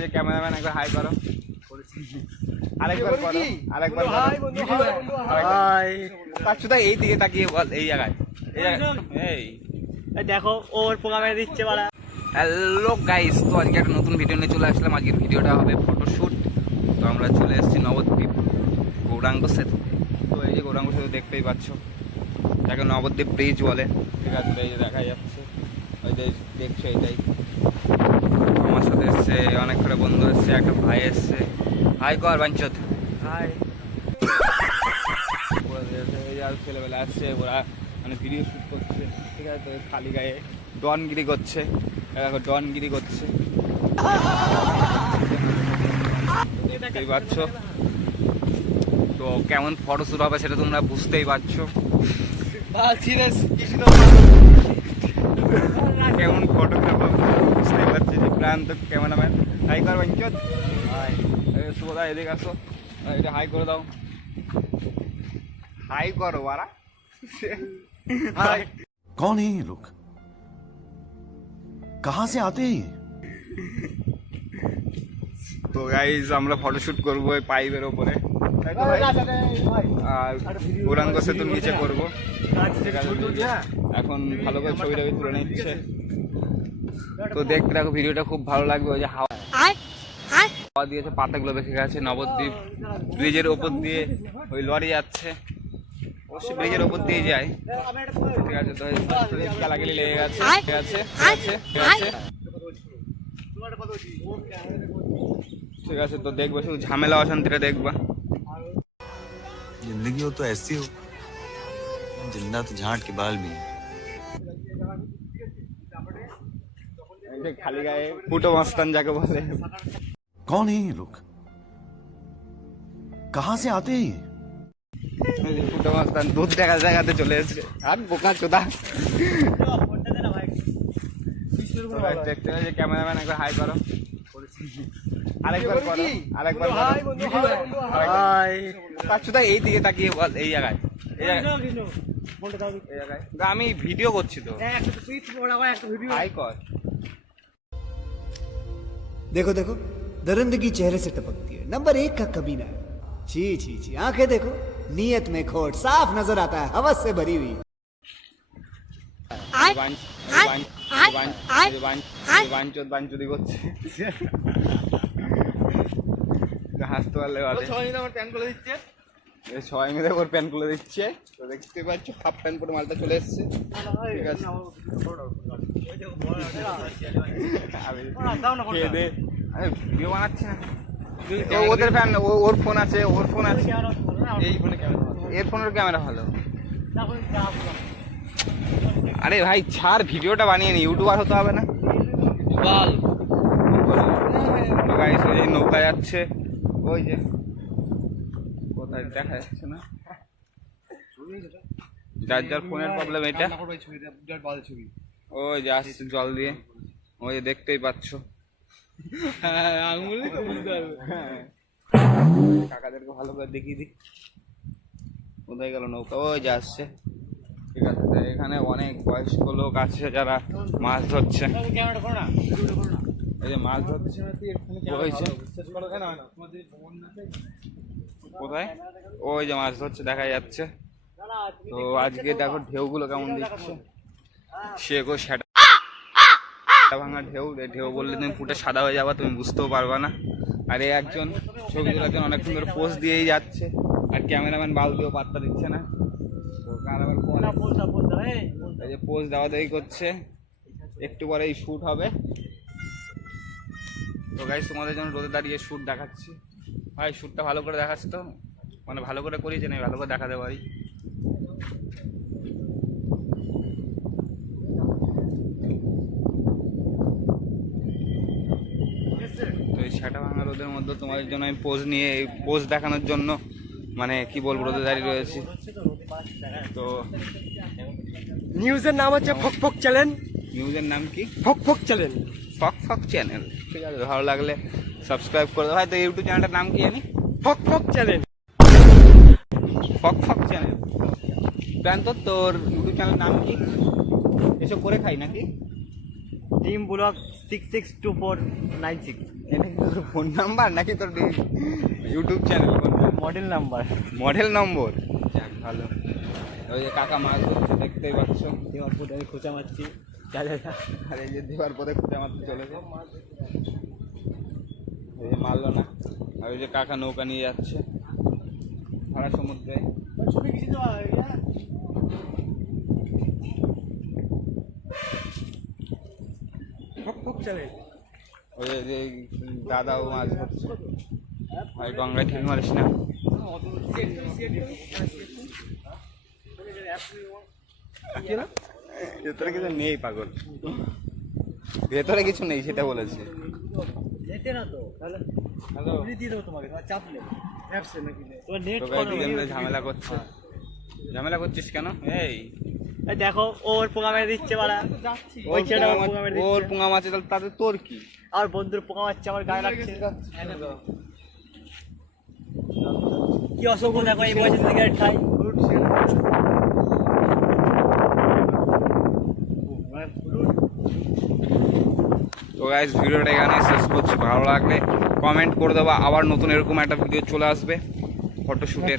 যে ক্যামেরাম্যান একবার হাই করো, আরেকবার করো, আরেকবার হাই। তাছাড়া এই দিকে তাকিয়ে বল, এই জায়গায়, এই জায়গায়, এই দেখো ওর প্রোগ্রামে দিচ্ছে বাড়া। হ্যালো গাইস, তো আজকে একটা নতুন ভিডিও নিয়ে চলে আসলাম। আজকের ভিডিওটা হবে ফটোশ্যুট। তো আমরা চলে এসেছি নবদ্বীপ গৌরাঙ্গ সেতু। তো এই যে গৌরাঙ্গ সেতু দেখতেই পাচ্ছ, যাকে নবদ্বীপ ব্রিজ বলে, ঠিক আছে? এই যে দেখা যাচ্ছে, ওই যে দেখছো, এইটাই। আমার সাথে এসছে অনেক করে বন্ধু এসছে, একটা ভাই এসছে। হাই কর বাঞ্চত, হাই। আর ছেলেবেলা আসছে, ওরা মানে ভিডিও শ্যুট করছে, ঠিক আছে? তো খালি গায়ে ডনগিরি করছে, দেখো ডনগিরি করছে, দেখতেই পাচ্ছ। তো কেমন ফটোশ্যুট হবে সেটা তোমরা বুঝতেই পারছো। কেমন ফটোগ্রাফার বুঝতেই পারছি। যে প্রান্ত ক্যামেরাম্যান, হাই কর বাঞ্চত, হাই। শুভদা এদিকে আসো, এটা হাই করে দাও, হাই করো বারা। कौन है ये लोग, कहां से आते हैं? তো গাইজ আমরা ফটোশুট করবো ওই পাইপের ওপরে, আর গৌরাঙ্গ সেতুর নিচে করবো। এখন ভালো করে ছবি টবি তুলে নিচ্ছে। তো দেখতে দেখো, ভিডিওটা খুব ভালো লাগবে। ওই যে হাওয়া দিয়েছে, পাতাগুলো বেঁকে গেছে। নবদ্বীপ ব্রিজের ওপর দিয়ে ওই লরি যাচ্ছে, অবশ্যই ব্রিজের ওপর দিয়ে যায়, ঠিক আছে? তো গালাগালি লেগে গেছে, ঠিক আছে, ঠিক আছে, ঠিক আছে। তো দেখবো, শুধু ঝামেলা অশান্তিটা দেখবা। जिंदगी हो तो ऐसी हो, जिंदा तो झांट के बाल भी। খালি গায়ে ফুটো মস্তান যাকে বলে। कौन है ये लोग, कहां से आते हैं? ফুটো মস্তান দুধ দেখা জায়গাতে চলে এসছে, আর বোকা চোদা। দেখতে হবে যে ক্যামেরাম্যান একবার হাই করো, আরেকবার করো, আরেকবার হাই। তাছাড়া এই দিকে তাকিয়ে বল, এই জায়গায়, এই জায়গায়, এই জায়গায়। আমি ভিডিও করছি তো, হাই কর। देखो देखो, दरिंदगी चेहरे से टपकती है, नंबर 1 का कमीना है। छी छी छी, आंखें देखो, नीयत में खोट साफ नजर आता है, हवस से भरी हुई। বাঞ্চুদি করছে, হাসতে পারলে সবাই মিলে ওর প্যান্ট খুলে দিচ্ছে। তো দেখতে পাচ্ছ, হাফ প্যান্ট পরে মালটা চলে এসছে, ঠিক আছে? ভিডিও বানাচ্ছে না, ওদের ফ্যান, ওর ফোন আছে, ওর ফোন আছে, এই ফোনে ক্যামেরা, এর ফোনের ক্যামেরা ভালো। আরে ভাই ছাড়, ভিডিওটা বানিয়ে নি, ইউটিউবার হতে হবে না। গাইস ওই যে নৌকা যাচ্ছে, ওই যে কোথায় দেখা যাচ্ছে না, যার যার ফোনের প্রবলেম এটা। ওই যে আসছে জল দিয়ে, ওই যে দেখতেই পাচ্ছ। কাকাদেরকে ভালো করে দেখিয়ে দিই, কোথায় গেল নৌকা, ওই যে আসছে, ঠিক আছে? এখানে অনেক বয়স্ক লোক আছে যারা মাছ ধরছে, এই যে মাছ ধরছে। কোথায়? ওই যে মাছ ধরছে দেখা যাচ্ছে। তো আজকে দেখো ঢেউগুলো কেমন দিচ্ছে, সে গো সেটা ভাঙা ঢেউ। ঢেউ বললে তুমি ফুটে সাদা হয়ে যাবা, তুমি বুঝতেও পারবা না। আর এই একজন ছবি তোলার জন্য অনেক সুন্দর পোজ দিয়েই যাচ্ছে, আর ক্যামেরাম্যান বাল দিয়েও পাত্তা দিচ্ছে না। তো কার আবার এই যে পোজ দেওয়া দেওয়ি করছে, একটু পরে এই শ্যুট হবে। তো গাইস তোমাদের জন্য রোদে দাঁড়িয়ে শ্যুট দেখাচ্ছি। ভাই শ্যুটটা ভালো করে দেখাচ্ছি তো, মানে ভালো করে করি যে না, ভালো করে দেখাতে পারি। তো এই সেটা ভাঙা রোদের মধ্যে তোমাদের জন্য আমি পোজ নিয়ে, এই পোজ দেখানোর জন্য মানে কি বলবো, রোদে দাঁড়িয়ে রয়েছি। তো নিউজের নাম হচ্ছে ফক ফক চ্যানেল। নিউজের নাম কি? ফক ফক চ্যানেল। ফক ফক চ্যানেল, ঠিক আছে? ভালো লাগলে সাবস্ক্রাইব করে দেবো। ভাই তো ইউটিউব চ্যানেলটার নাম কি জানি? ফক ফক চ্যানেল। ফক ফক চ্যানেল। প্রান্ত তোর ইউটিউব চ্যানেল নাম কি? এসব করে খাই নাকি? Team blog 662496। এটা কি তোর ফোন নাম্বার নাকি তোর YouTube channel? Model number. Model number? যাক ভালো। ওই যে কাকা মাছ ধরছে দেখতেই পাচ্ছ। দেওয়ার পরে আমি খোঁচা মারছি। যা যা যা। আর এই যে দেওয়ার পরে খুঁজে মারতে চলেছে, এই যে মারলো না। আর ওই যে কাকা নৌকা নিয়ে যাচ্ছে সারা সমুদ্রে। ফক ফক চ্যালেঞ্জ। ওই যে দাদাও মাছ ধরছে। ওই গঙ্গায় ঠিক মারিস না। ভেতরে কিছু নেই পাগল, ভেতরে কিছু নেই সেটা বলেছে। যেতে না তো তাহলে হ্যালো, দিয়ে দেবো তোমাকে, তোমার চাপ নেই। অ্যাপসে নাকি তোমার নেট তোকে একদিকে এমনি ঝামেলা করছে। ঝামেলা করছিস কেন? এই এই দেখো ওর পোকা মেরে দিচ্ছে বাড়া। ওই ছেলেটা ওর পোকা মেরে ওর দিচ্ছে। পুঙা মাছে তাহলে তাতে তোর কি? আর বন্ধুর পোকা মারছে আমার গায়ে লাগছে। কি অসভ্য দেখো এই বয়সে সিগারেট খাই। তো গাইস ভিডিওটা এখানে শেষ করছি। ভালো লাগলে কমেন্ট করে দেবো, আবার নতুন এরকম একটা ভিডিও চলে আসবে ফটোশুটের।